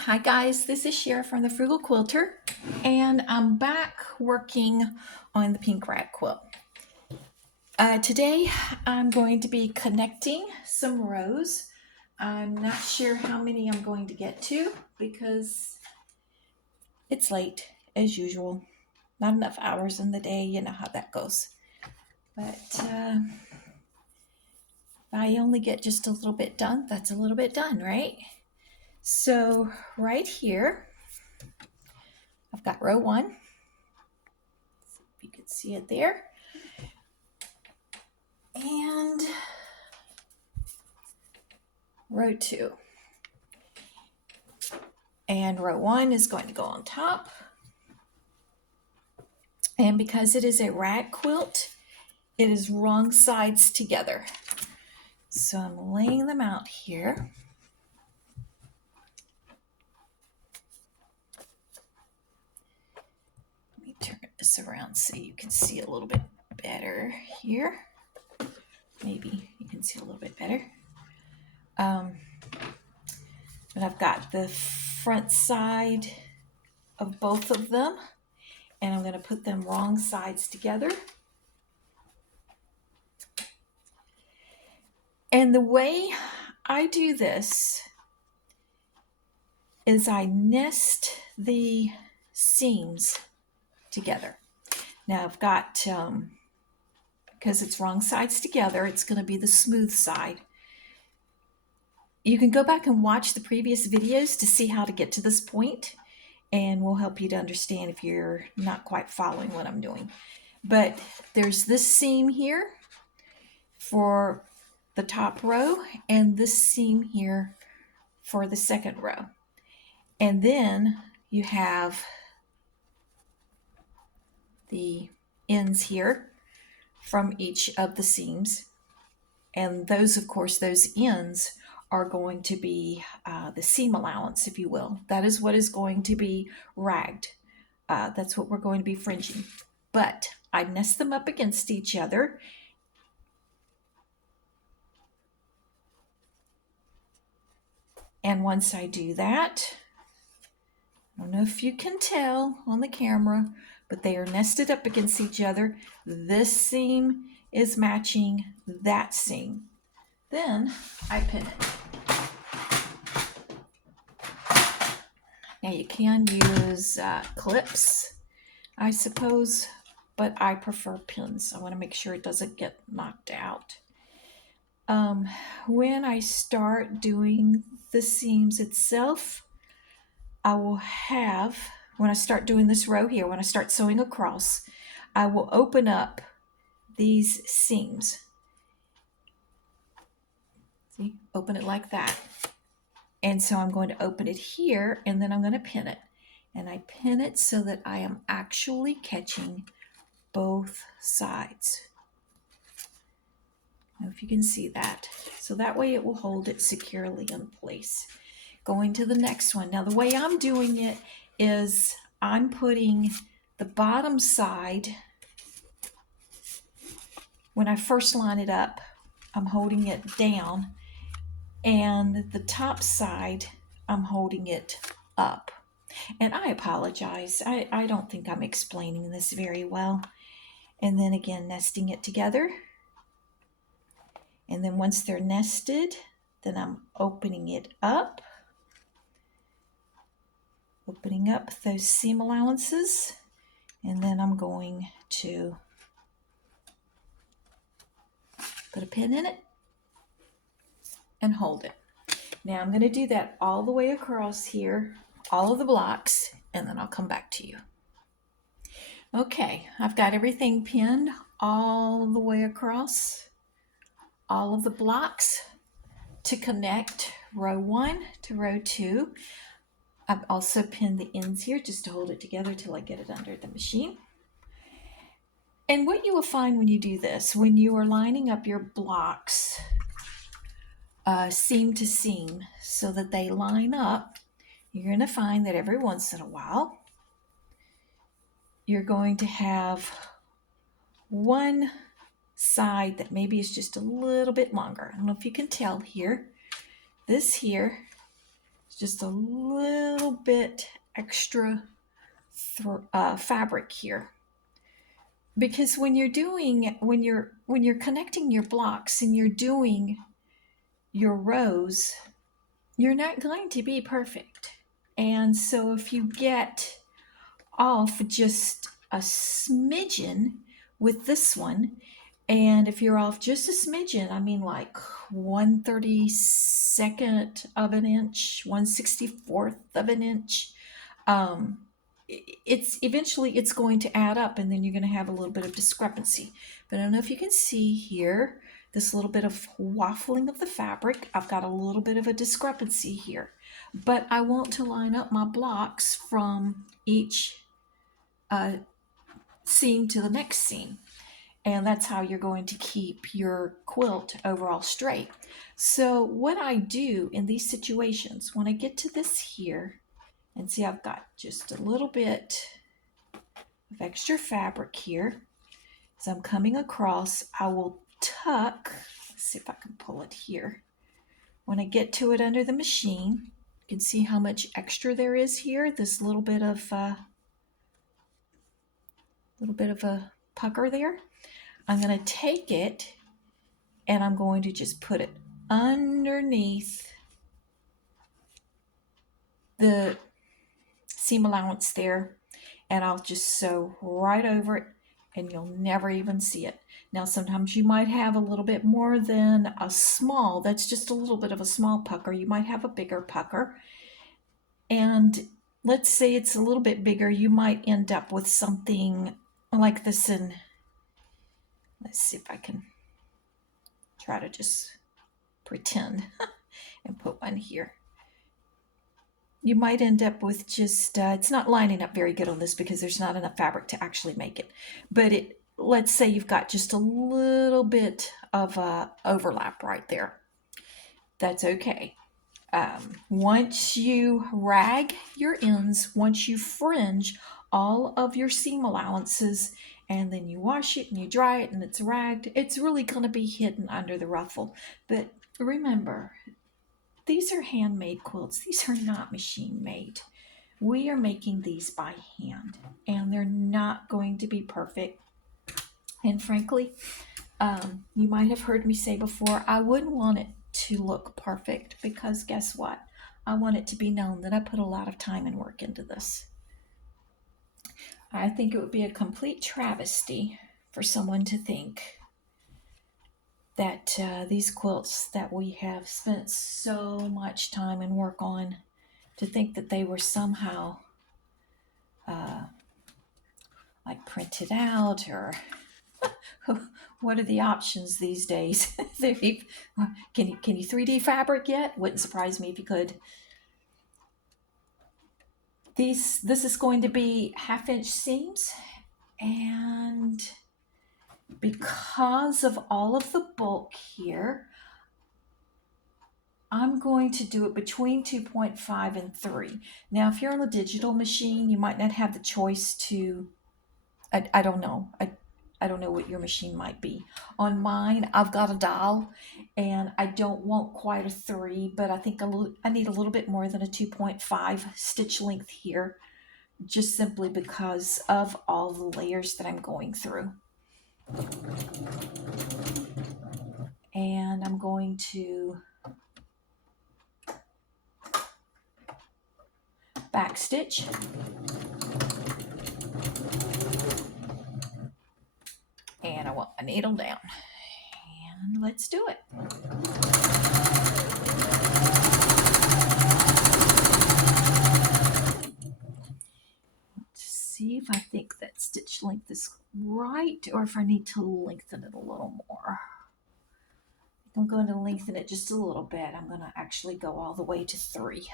Hi guys, this is Cher from the Frugal Quilter, and I'm back working on the pink rag quilt. Today I'm going to be connecting some rows. I'm not sure how many I'm going to get to because it's late as usual. Not enough hours in the day, you know how that goes. But if I only get just a little bit done, that's a little bit done, right? So right here, I've got row 1. If you can see it there. And row 2. And row 1 is going to go on top. And because it is a rag quilt, it is wrong sides together. So I'm laying them out here. Let me turn this around so you can see a little bit better here. Maybe you can see a little bit better. But I've got the front side of both of them, and I'm going to put them wrong sides together. And the way I do this is I nest the seams together. Now I've got, because it's wrong sides together, it's going to be the smooth side. You can go back and watch the previous videos to see how to get to this point, and we'll help you to understand if you're not quite following what I'm doing. But there's this seam here for the top row and this seam here for the second row. And then you have the ends here from each of the seams. And those, of course, those ends are going to be the seam allowance, if you will. That is what is going to be ragged. That's what we're going to be fringing. But I nest them up against each other. And once I do that, I don't know if you can tell on the camera, but they are nested up against each other. This seam is matching that seam. Then I pin it. Now you can use clips, I suppose, but I prefer pins. I want to make sure it doesn't get knocked out. When I start doing the seams itself, I will have, when I start doing this row here, when I start sewing across, I will open up these seams. See, open it like that. And so I'm going to open it here, and then I'm going to pin it. And I pin it so that I am actually catching both sides. I don't know if you can see that. So that way it will hold it securely in place. Going to the next one. Now the way I'm doing it is I'm putting the bottom side, when I first line it up, I'm holding it down, and the top side, I'm holding it up. And I apologize. I don't think I'm explaining this very well. And then again, nesting it together. And then once they're nested, then I'm opening it up. Opening up those seam allowances. And then I'm going to put a pin in it and hold it. Now I'm going to do that all the way across here, all of the blocks, and then I'll come back to you. Okay, I've got everything pinned all the way across, all of the blocks to connect row 1 to row 2. I've also pinned the ends here just to hold it together till I get it under the machine. And what you will find when you do this, when you are lining up your blocks seam to seam so that they line up, you're going to find that every once in a while you're going to have one side that maybe is just a little bit longer. I don't know if you can tell here. This here just a little bit extra fabric here. Because when you're connecting your blocks and you're doing your rows, you're not going to be perfect. And so if you get off just a smidgen with this one, and if you're off just a smidgen, I mean like 1/32nd of an inch, 1/64th of an inch, it's eventually it's going to add up, and then you're going to have a little bit of discrepancy. But I don't know if you can see here this little bit of waffling of the fabric. I've got a little bit of a discrepancy here, but I want to line up my blocks from each seam to the next seam, and that's how you're going to keep your quilt overall straight. So what I do in these situations, when I get to this here, and see I've got just a little bit of extra fabric here, as I'm coming across, I will tuck, let's see if I can pull it here. When I get to it under the machine, you can see how much extra there is here, this little bit of a pucker there. I'm going to take it and I'm going to just put it underneath the seam allowance there, and I'll just sew right over it, and you'll never even see it. Now sometimes you might have a little bit more than a small, that's just a little bit of a small pucker. You might have a bigger pucker, and let's say it's a little bit bigger, you might end up with something like this. And let's see if I can try to just pretend and put one here. You might end up with just, it's not lining up very good on this because there's not enough fabric to actually make it. But let's say you've got just a little bit of overlap right there. That's okay. Once you rag your ends, once you fringe all of your seam allowances, and then you wash it and you dry it and it's ragged, it's really going to be hidden under the ruffle. But remember, these are handmade quilts. These are not machine made. We are making these by hand, and they're not going to be perfect. And frankly, you might have heard me say before, I wouldn't want it to look perfect, because guess what? I want it to be known that I put a lot of time and work into this. I think it would be a complete travesty for someone to think that these quilts that we have spent so much time and work on, to think that they were somehow like printed out, or what are the options these days? Can you 3D fabric yet? Wouldn't surprise me if you could. This is going to be 1/2 inch seams, and because of all of the bulk here, I'm going to do it between 2.5 and 3. Now, if you're on a digital machine, you might not have the choice to, I don't know. I don't know what your machine might be. On mine, I've got a dial, and I don't want quite a 3, but I think I need a little bit more than a 2.5 stitch length here, just simply because of all the layers that I'm going through. And I'm going to back stitch. And I want my needle down. And let's do it. Let's see if I think that stitch length is right, or if I need to lengthen it a little more. I'm going to lengthen it just a little bit. I'm going to actually go all the way to 3.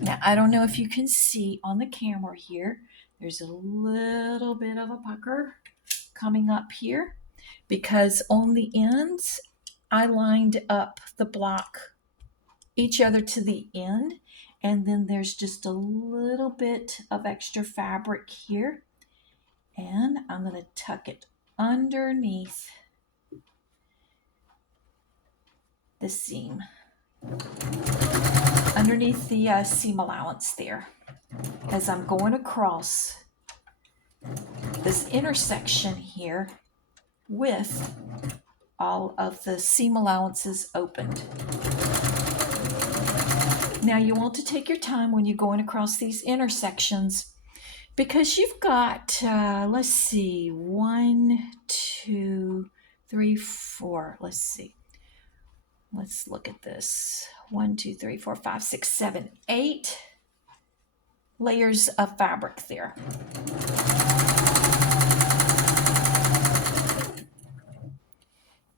Now, I don't know if you can see on the camera here, there's a little bit of a pucker coming up here, because on the ends, I lined up the block each other to the end, and then there's just a little bit of extra fabric here, and I'm going to tuck it underneath the seam, underneath the seam allowance there, as I'm going across this intersection here with all of the seam allowances opened. Now you want to take your time when you're going across these intersections, because you've got, let's see, 1, 2, 3, 4, let's see. Let's look at this. 1, 2, 3, 4, 5, 6, 7, 8 layers of fabric there.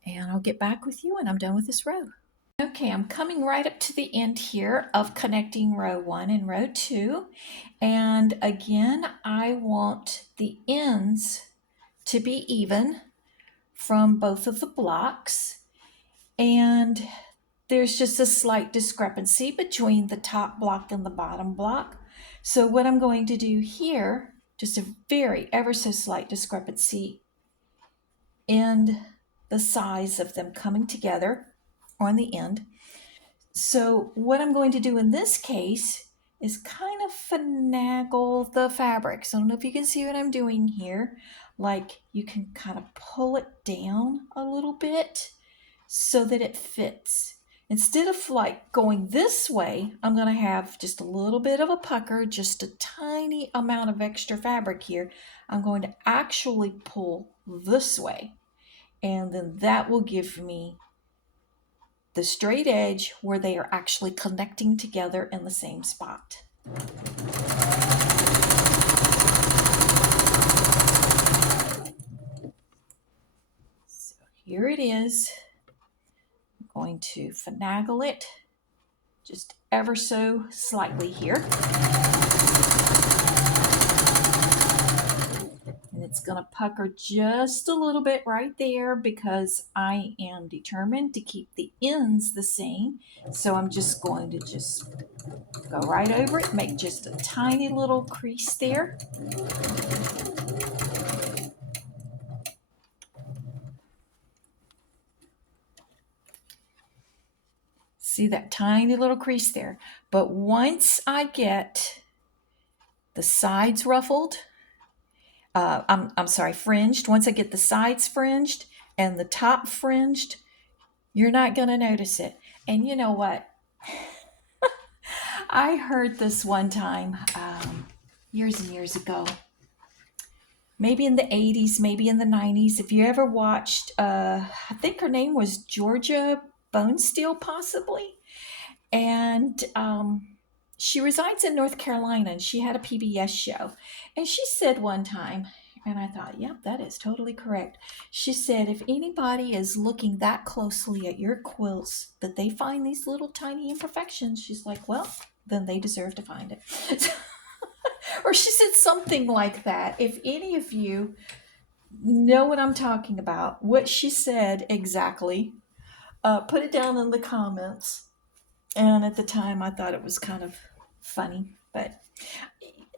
And I'll get back with you when I'm done with this row. Okay, I'm coming right up to the end here of connecting row 1 and row 2. And again, I want the ends to be even from both of the blocks. And there's just a slight discrepancy between the top block and the bottom block. So what I'm going to do here, just a very ever so slight discrepancy in the size of them coming together on the end. So what I'm going to do in this case is kind of finagle the fabrics. I don't know if you can see what I'm doing here. Like you can kind of pull it down a little bit so that it fits. Instead of like going this way, I'm going to have just a little bit of a pucker, just a tiny amount of extra fabric here. I'm going to actually pull this way, and then that will give me the straight edge where they are actually connecting together in the same spot. So here it is. I'm going to finagle it just ever so slightly here. And it's going to pucker just a little bit right there because I am determined to keep the ends the same. So I'm just going to just go right over it, make just a tiny little crease there. See that tiny little crease there? But once I get the sides ruffled, I'm sorry, fringed. Once I get the sides fringed and the top fringed, you're not going to notice it. And you know what? I heard this one time, years and years ago, maybe in the 80s, maybe in the 90s. If you ever watched, I think her name was Georgia Bonesteel, possibly. And she resides in North Carolina, and she had a PBS show. And she said one time, and I thought, yep, that is totally correct. She said, if anybody is looking that closely at your quilts that they find these little tiny imperfections, she's like, well, then they deserve to find it. Or she said something like that. If any of you know what I'm talking about, what she said exactly, put it down in the comments. And at the time, I thought it was kind of funny. But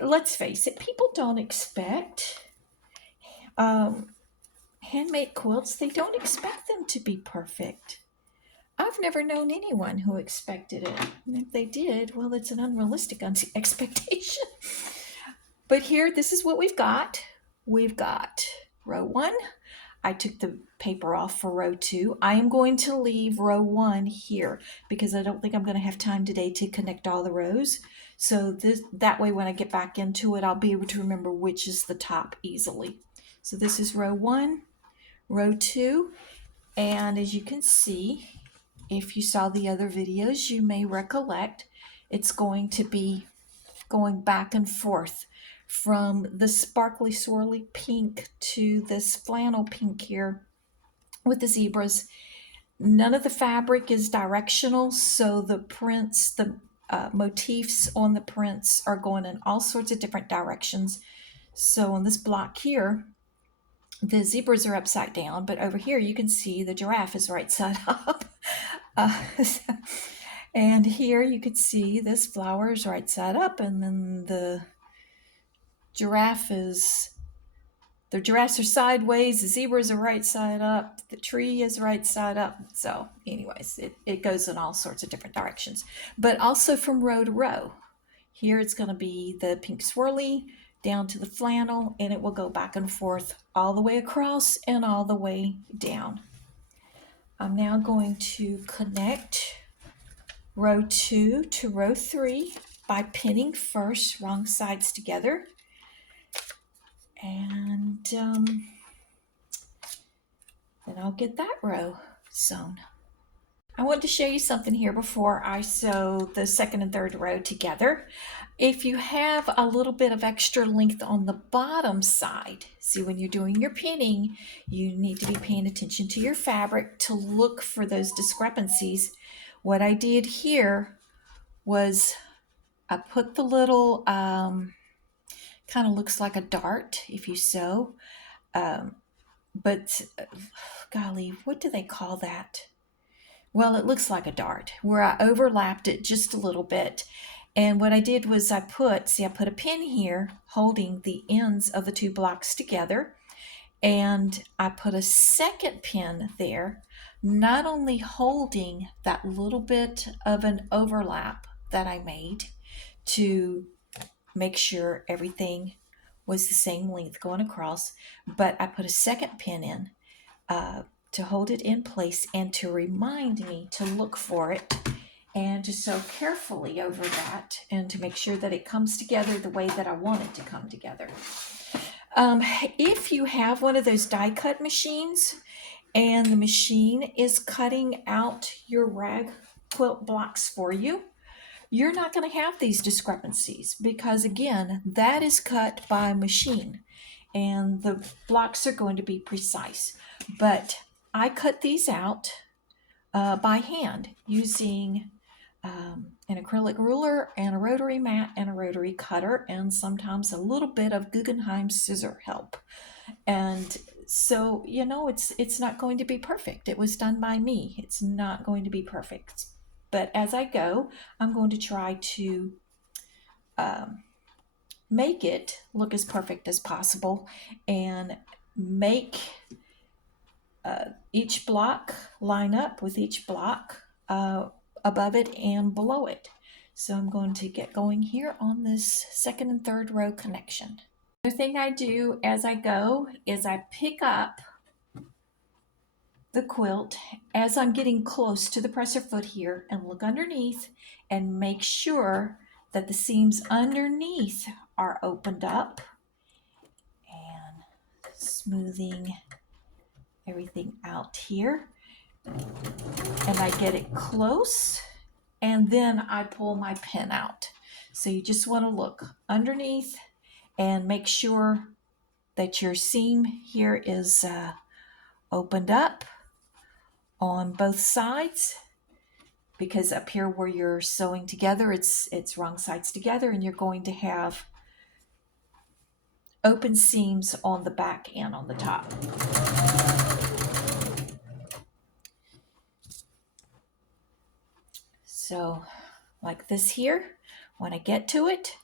let's face it, people don't expect handmade quilts. They don't expect them to be perfect. I've never known anyone who expected it. And if they did, well, it's an unrealistic expectation. But here, this is what we've got. We've got row 1. I took the paper off for row 2. I am going to leave row 1 here because I don't think I'm going to have time today to connect all the rows. So that way when I get back into it, I'll be able to remember which is the top easily. So this is row 1, row 2, and as you can see, if you saw the other videos, you may recollect it's going to be going back and forth from the sparkly swirly pink to this flannel pink here with the zebras. None of the fabric is directional, so the prints, the motifs on the prints are going in all sorts of different directions. So on this block here, the zebras are upside down, but over here you can see the giraffe is right side up. And here you could see this flower is right side up, and then the giraffe is the giraffes are sideways, the zebras are right side up, the tree is right side up. So anyways, it goes in all sorts of different directions, but also from row to row. Here it's going to be the pink swirly down to the flannel, and it will go back and forth all the way across and all the way down. I'm now going to connect row 2 to row 3 by pinning first, wrong sides together. And then I'll get that row sewn. I want to show you something here before I sew the second and third row together. If you have a little bit of extra length on the bottom side, see, when you're doing your pinning, you need to be paying attention to your fabric to look for those discrepancies. What I did here was I put the little, kind of looks like a dart if you sew, but golly, what do they call that? Well, it looks like a dart, where I overlapped it just a little bit. And what I did was I put a pin here holding the ends of the two blocks together, and I put a second pin there, not only holding that little bit of an overlap that I made to make sure everything was the same length going across, but I put a second pin in to hold it in place and to remind me to look for it and to sew carefully over that and to make sure that it comes together the way that I want it to come together. If you have one of those die cut machines and the machine is cutting out your rag quilt blocks for you, you're not going to have these discrepancies because, again, that is cut by machine and the blocks are going to be precise. But I cut these out by hand using an acrylic ruler and a rotary mat and a rotary cutter and sometimes a little bit of Guggenheim scissor help. And so, you know, it's not going to be perfect. It was done by me. It's not going to be perfect. But as I go, I'm going to try to make it look as perfect as possible and make each block line up with each block above it and below it. So I'm going to get going here on this second and third row connection. The thing I do as I go is I pick up the quilt as I'm getting close to the presser foot here and look underneath and make sure that the seams underneath are opened up and smoothing everything out here. And I get it close and then I pull my pin out. So you just want to look underneath and make sure that your seam here is opened up on both sides, because up here where you're sewing together, it's wrong sides together and you're going to have open seams on the back and on the top. So like this here, when I get to it,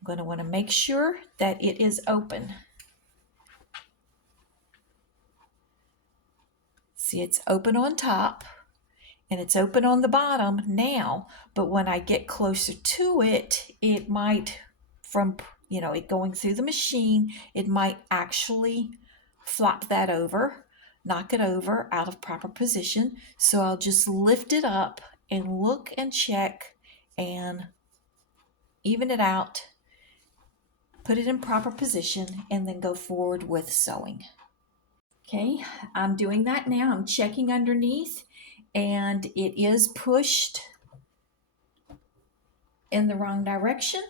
I'm going to want to make sure that it is open. See, it's open on top and it's open on the bottom now, but when I get closer to it, it might, from it going through the machine, it might actually flop that over, knock it over out of proper position. So I'll just lift it up and look and check and even it out, put it in proper position, and then go forward with sewing. Okay, I'm doing that now. I'm checking underneath and it is pushed in the wrong direction.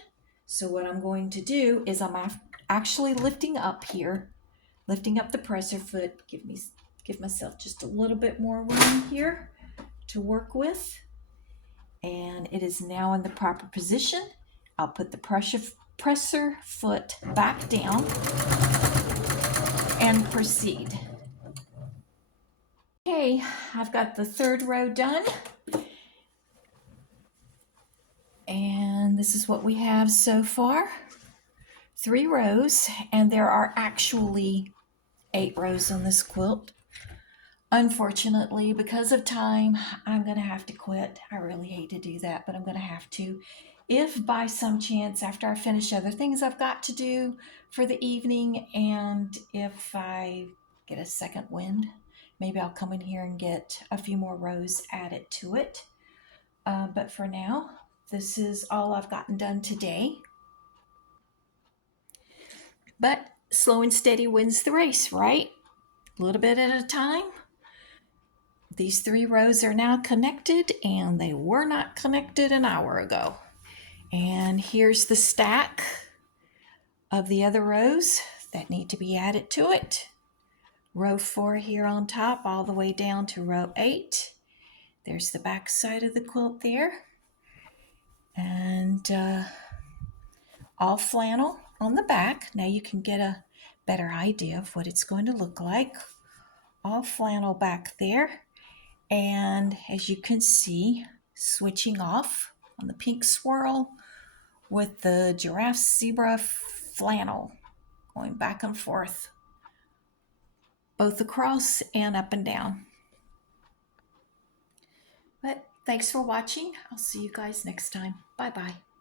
So what I'm going to do is I'm actually lifting up here, lifting up the presser foot, give myself just a little bit more room here to work with. And it is now in the proper position. I'll put the presser foot back down and proceed. Okay, I've got the third row done. And this is what we have so far. 3 rows, and there are actually 8 rows on this quilt. Unfortunately, because of time, I'm going to have to quit. I really hate to do that, but I'm going to have to. If by some chance, after I finish other things I've got to do for the evening, and if I get a second wind, maybe I'll come in here and get a few more rows added to it. But for now, this is all I've gotten done today. But slow and steady wins the race, right? A little bit at a time. These 3 rows are now connected, and they were not connected an hour ago. And here's the stack of the other rows that need to be added to it. Row 4 here on top, all the way down to row 8. There's the back side of the quilt there. And all flannel on the back. Now you can get a better idea of what it's going to look like. All flannel back there. And as you can see, switching off on the pink swirl with the giraffe zebra flannel going back and forth, both across and up and down. But thanks for watching. I'll see you guys next time. Bye-bye.